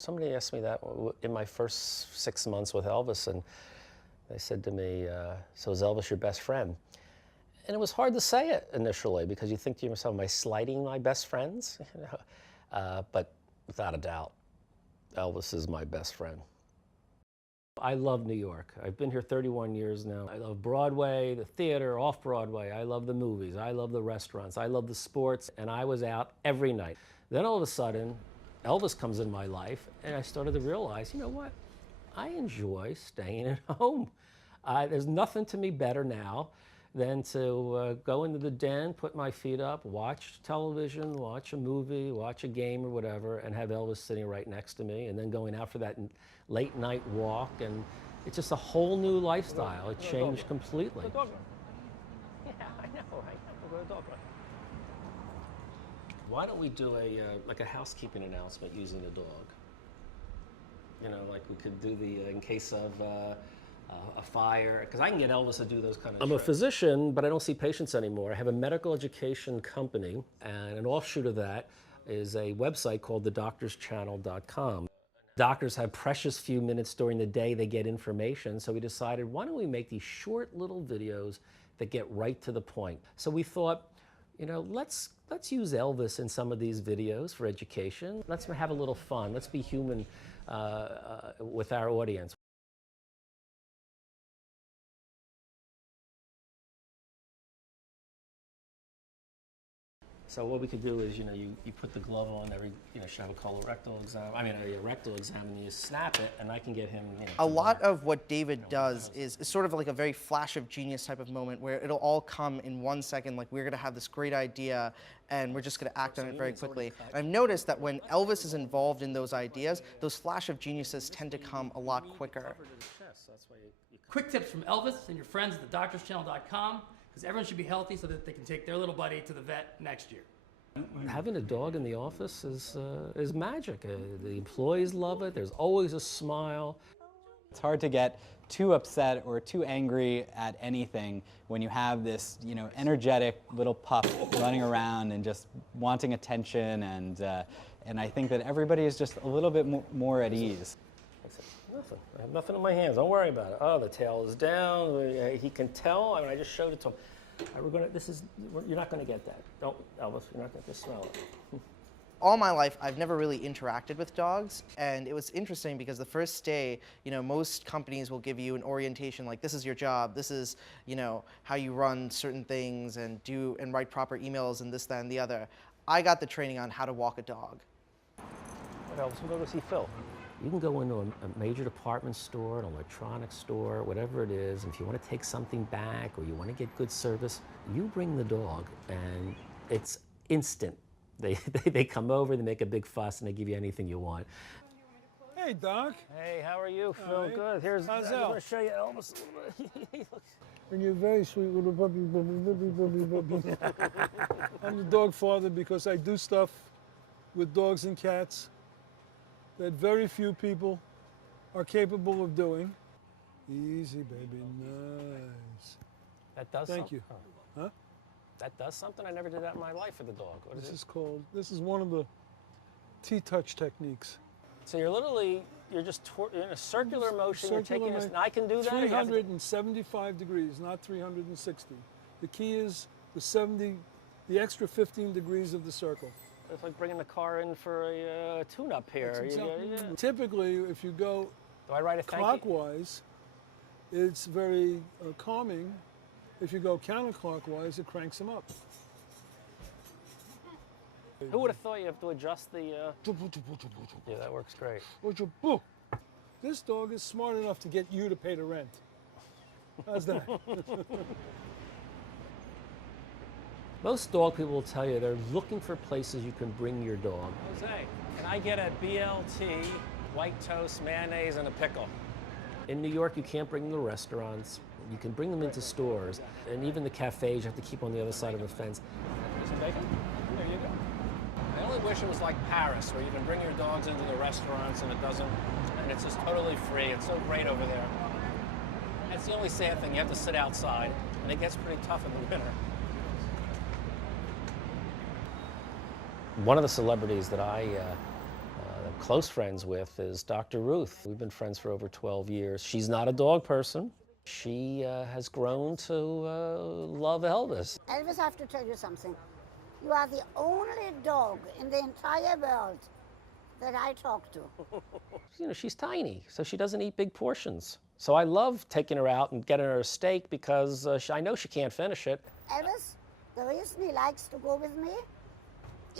Somebody asked me that in my first 6 months with Elvis, and they said to me, so is Elvis your best friend? And it was hard to say it initially because you think to yourself, am I slighting my best friends? But without a doubt, Elvis is my best friend. I love New York. I've been here 31 years now. I love Broadway, the theater, off-Broadway. I love the movies. I love the restaurants. I love the sports. And I was out every night. Then all of a sudden, Elvis comes in my life, and I started to realize, you know what? I enjoy staying at home. There's nothing to me better now than to go into the den, put my feet up, watch television, watch a movie, watch a game or whatever, and have Elvis sitting right next to me, and then going out for that late night walk. And it's just a whole new lifestyle. It changed completely. Yeah, I know, right? Why don't we do like a housekeeping announcement using the dog? You know, like we could do in case of a fire, because I can get Elvis to do those kind of tricks. I'm a physician, but I don't see patients anymore. I have a medical education company, and an offshoot of that is a website called thedoctorschannel.com. Doctors have precious few minutes during the day they get information, so we decided, why don't we make these short little videos that get right to the point? So we thought, you know, let's use Elvis in some of these videos for education. Let's have a little fun. Let's be human with our audience. So what we could do is, you know, you put the glove on should have a colorectal exam, a rectal exam, and you snap it, and I can get him, A lot of what David does is sort of like a very flash of genius type of moment where it'll all come in 1 second, like we're gonna have this great idea, and we're just gonna act on it very quickly. I've noticed that when Elvis is involved in those ideas, those flash of geniuses tend to come a lot quicker. Quick tips from Elvis and your friends at thedoctorschannel.com, because everyone should be healthy so that they can take their little buddy to the vet next year. Having a dog in the office is magic. The employees love it. There's always a smile. It's hard to get too upset or too angry at anything when you have this, energetic little pup running around and just wanting attention, and I think that everybody is just a little bit more at ease. I said, nothing. I have nothing in my hands. Don't worry about it. Oh, the tail is down. He can tell. I just showed it to him. You're not going to get that. Don't, Elvis, you're not going to smell it. All my life, I've never really interacted with dogs, and it was interesting because the first day, most companies will give you an orientation like, this is your job, this is, how you run certain things and write proper emails and this, that, and the other. I got the training on how to walk a dog. Elvis, we'll go see Phil. You can go into a major department store, an electronics store, whatever it is. If you want to take something back or you want to get good service, you bring the dog, and it's instant. They come over, they make a big fuss, and they give you anything you want. Hey, Doc. Hey, how are you, Phil? Right. Good. How's I'm going to show you Elvis. And you're very sweet little puppy. I'm the dog father because I do stuff with dogs and cats that very few people are capable of doing. Easy, baby, nice. That does Thank something. you. Huh? That does something? I never did that in my life with a dog. What is it? This is one of the T-touch techniques. So you're just in a circular motion, you're taking this, and I can do that? 375 degrees, not 360. The key is the extra 15 degrees of the circle. It's like bringing the car in for a tune-up here. Exactly. Typically, if you go Do I write a thank you? clockwise, it's very calming. If you go counterclockwise, it cranks them up. Who would have thought you have to adjust the... Yeah, that works great. This dog is smart enough to get you to pay the rent. How's that? Most dog people will tell you they're looking for places you can bring your dog. Jose, can I get a BLT, white toast, mayonnaise, and a pickle? In New York, you can't bring them to restaurants. You can bring them into stores. And even the cafes, you have to keep on the other side of the fence. Some bacon? There you go. I only wish it was like Paris, where you can bring your dogs into the restaurants and it's just totally free. It's so great over there. That's the only sad thing. You have to sit outside, and it gets pretty tough in the winter. One of the celebrities that close friends with is Dr. Ruth. We've been friends for over 12 years. She's not a dog person. She has grown to love Elvis. Elvis, I have to tell you something. You are the only dog in the entire world that I talk to. You know, she's tiny, so she doesn't eat big portions. So I love taking her out and getting her a steak because I know she can't finish it. Elvis, the reason he likes to go with me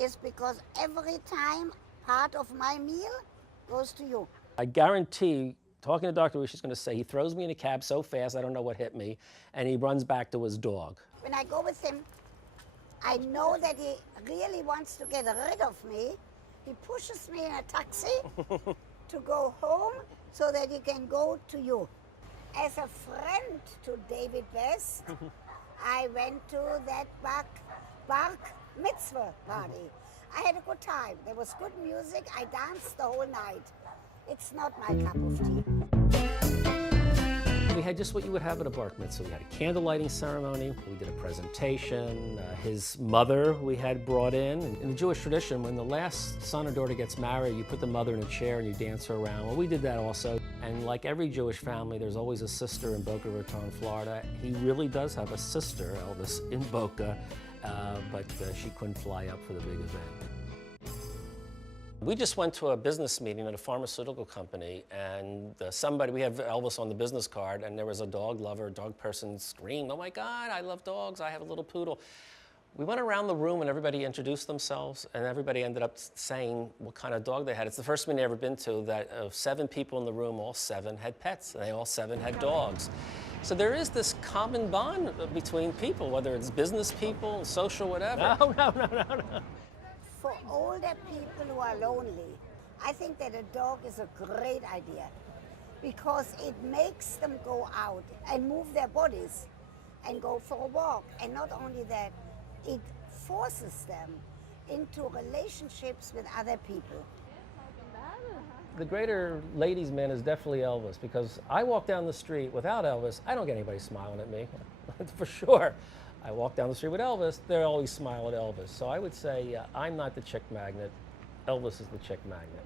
is because every time part of my meal goes to you. I guarantee, talking to Dr. Ruth, she's going to say he throws me in a cab so fast I don't know what hit me, and he runs back to his dog. When I go with him, I know that he really wants to get rid of me. He pushes me in a taxi to go home so that he can go to you. As a friend to David Best, I went to that Bar Mitzvah party. I had a good time. There was good music. I danced the whole night. It's not my cup of tea. We had just what you would have at a bar mitzvah. We had a candle lighting ceremony, we did a presentation, his mother we had brought in. In the Jewish tradition, when the last son or daughter gets married, you put the mother in a chair and you dance her around. Well, we did that also. And like every Jewish family, there's always a sister in Boca Raton, Florida. He really does have a sister, Elvis, in Boca, but she couldn't fly up for the big event. We just went to a business meeting at a pharmaceutical company, and we have Elvis on the business card, and there was a dog lover, a dog person screamed, "Oh my God, I love dogs, I have a little poodle." We went around the room and everybody introduced themselves, and everybody ended up saying what kind of dog they had. It's the first meeting I've ever been to that of 7 people in the room, all 7 had pets, and they all 7 had dogs. So there is this common bond between people, whether it's business people, social, whatever. No. For older people who are lonely, I think that a dog is a great idea because it makes them go out and move their bodies and go for a walk. And not only that, it forces them into relationships with other people. The greater ladies' man is definitely Elvis, because I walk down the street without Elvis, I don't get anybody smiling at me, for sure. I walk down the street with Elvis, they always smile at Elvis. So I would say I'm not the chick magnet, Elvis is the chick magnet.